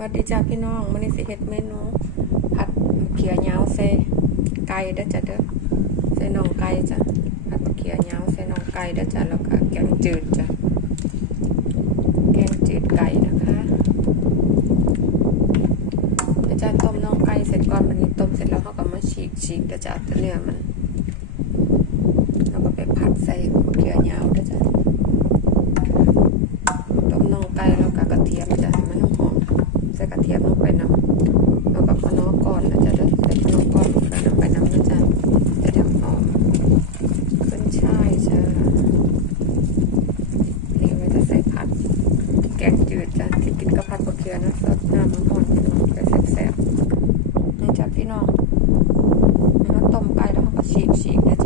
วัสดีจ้าพี่น้องมันนี่สิเฮ็ดเมนูผัดเขียเหนียวใส่ไก่เด้อจัดเด้อเซ่นองไก่จ้ะผัดเขียเหนียวใส่นองไก่เด้อจ้ะแล้วก็แกงจืดจ้ะแกงจืดไก่นะคะเดี๋ยวจ้ต้มน่องไก่เสร็จก่อนมันนี้ต้มเสร็จแล้วเขาก็มาฉีกฉีกเด้จ้ะเนื้อมันแล้วก็ไปผัดใส่เขียเหาวเด้อจ้ะต้มน่องไก่แล้วก็กระเทียมจ้ะ จะสิกินกระพัดปลาเกลือนะสดน้ำมันอ่อนกระแสบๆนะจ๊ะพี่น้องต้มไปแล้วก็ฉีกๆนะจ๊ะ